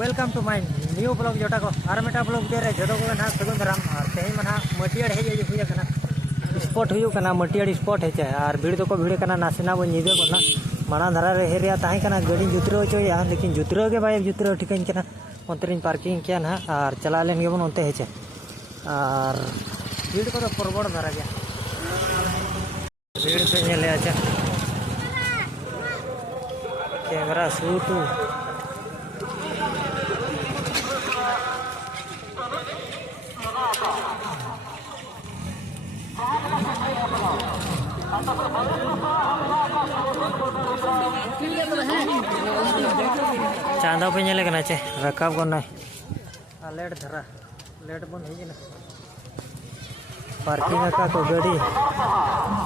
welcome to my new blog जोटा को और मेटा ब्लॉग दे रहे जो को ना सगुन दाराम और तेज में मटियाड़ हेज हुई स्पॉट हुई मटियाड़ स्पॉट है और भीड़ तो भीड़ नासेना बो नीदे को माना धारा रे हेरिया ताहें गाड़ी जुतरा चोया लेकिन जुतरा के बाय जुतरा ठिकान के अंतरिन पार्किंग के ना और चला लेन गेबन अंते हेचे और भीड़ को प्रबड़ धारा गया भीड़ पे नेले आचा कैमरा शूट चांदा पे नेले कना चे रकाब को ना लेट धरा लेट बन हेजना पार्किंग का तो गाड़ी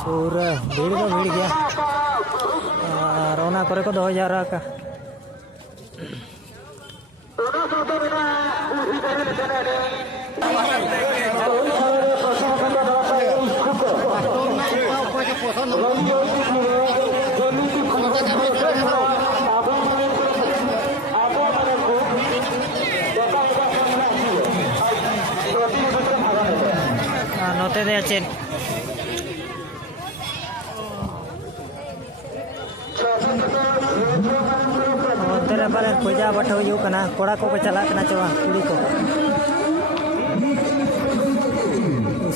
पूरा भीड़ को भीड़ गया रोना करे को 2000 का नोते दे चेन तेरे बारे पूजा बट होना कोड़ा को चला चवा कुड़ी को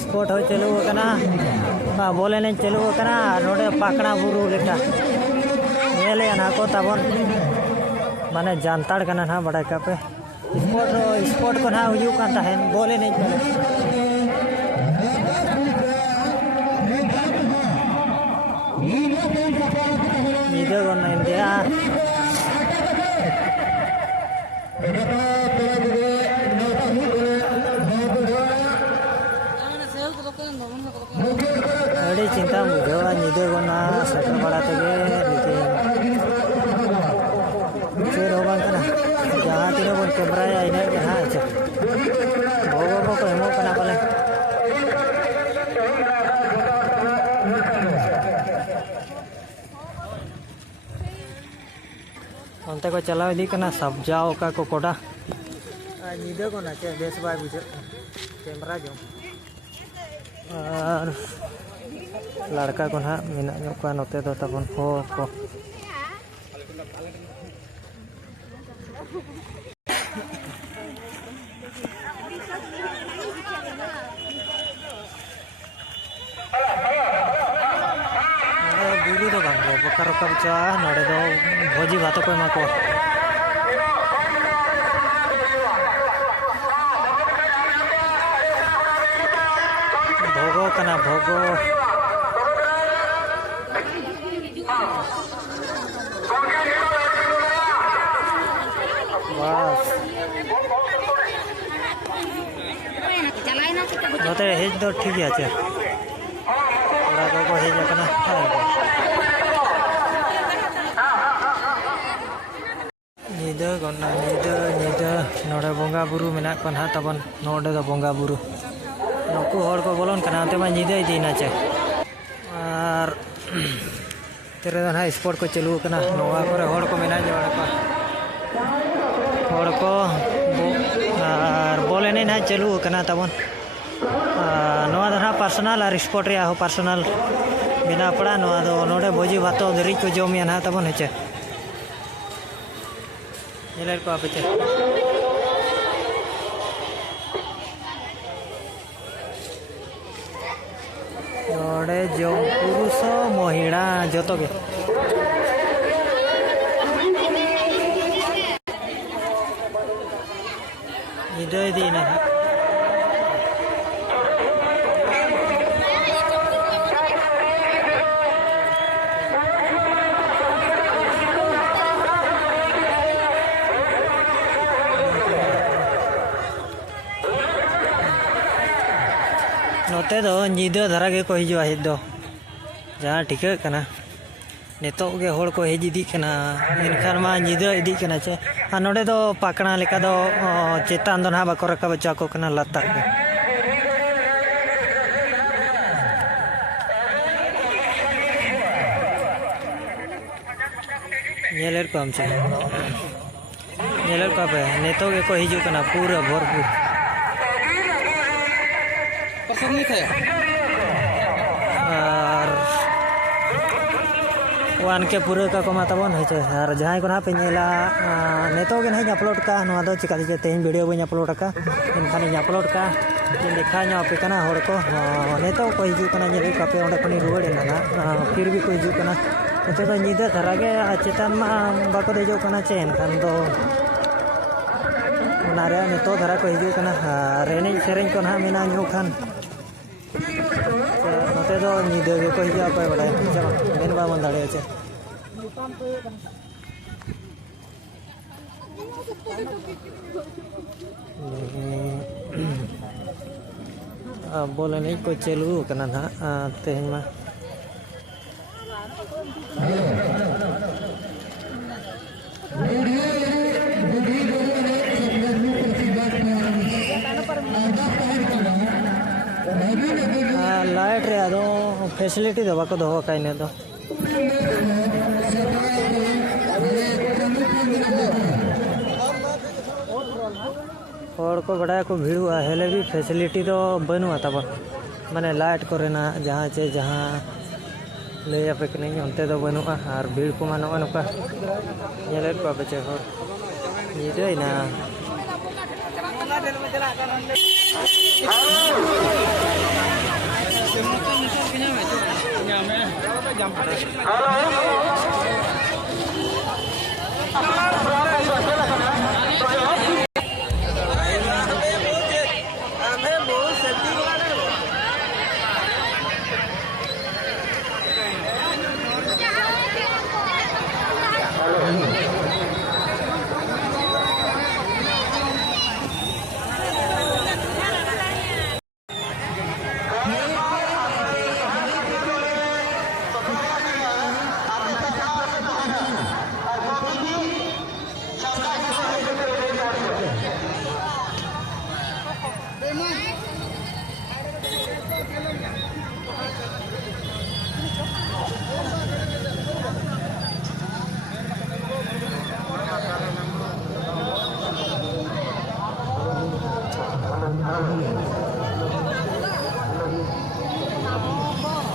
स्पोर्ट हो चलू बोले नहीं चलू नोडे पाकड़ा बुरु लेका नेले ना को तबन माने जानताड़ कना ना बड़ा का पे स्पोर्ट को ना हुयू कान तहन बोले नहीं चले नीदे को ना इंडिया अड़ी चिंता बुझा नीदे को ना सेटर बड़ा तगे लेकिन चेर हो बांकना जहाँ तीनों बन कैमरा या इन्हें के हाँ अच्छा भोगों को हेमो कना पाले अंते को चलाव दी कना सब जाओ का को कोड़ा नीदे को ना चे बेस बाय बुझे कैमरा जो और लड़का को ना मिना का नोते दो तबन हो को बुरु तो बांगो बकार का चा नोड़े दो भोजी भातो को मा को भोगो कना भोगो बस नोते हेज दो ठीक है अच्छा थोड़ा को हेज कना नीदा गना नीदा नोड़े बोंगा बुरु मेना को ना तबन नोड़े दो बोंगा बुरु नुकु हर को बोलन कना ते मा नीदा दीना चे और तेरे ना स्पोर्ट को चलू कना नोवा करे हर को मेना जवाड़ा को हर को और बोले नहीं ना चलू कना तबन नोवा दना पर्सनल और स्पोर्ट रे हो पर्सनल बिना पड़ा नोवा दो नोडे भोजी भातो दरी को जोमिया ना तबन हेचे येलर को आपे चे नोडे जो पुरुष महिला जतो के इदय दीना नोते दो नीदो धरा के को हिजुआ हेद दो जहाँ ठिका कना नितोग गे होड़ को हेज इदी कना इनखान मा निदा इदी कना चे आ नोडे दो पाकना लेका दो चेतान दो ना बाको रका बच्चा को कना लाता के नेलर को हमसे नेलर को पे नितोग गे को हिजू कना पूरा भरपूर पसंद नहीं था और वन के पूरे का को माताबन है और जहाँ को ना पे नेला नेतो के नहीं अपलोड का नवा दो चिका के तेन वीडियो बन अपलोड का इनखान अपलोड का इन देखा नो पे कना होड़ को नेतो को हिजू कना नेले का पे ओंडे खनी रुवड़ ना फिर भी को हिजू कना तो निदा धरा के चेतान मा बाको देजो कना चे इनखान दो नारे नेतो धरा को हिजू कना रेने सेरेन को ना मेना न्यू खान नोते दो निदा के को हिजू को बड़ाय चलो मेन बा मन दाड़े छे बोले नहीं को चलू कना ना तेहन मा लाइट रे अदो फैसिलिटी दो बाको दो काइने दो और को बड़ा को भीड़ हेले भी फैसिलिटी तो बनू तब माने लाइट को रेना जहाँ चे जहाँ ले पे नहीं उनते तो बनू और भीड़ को मानो अनुका ये को बचे और ये जो ना हेलो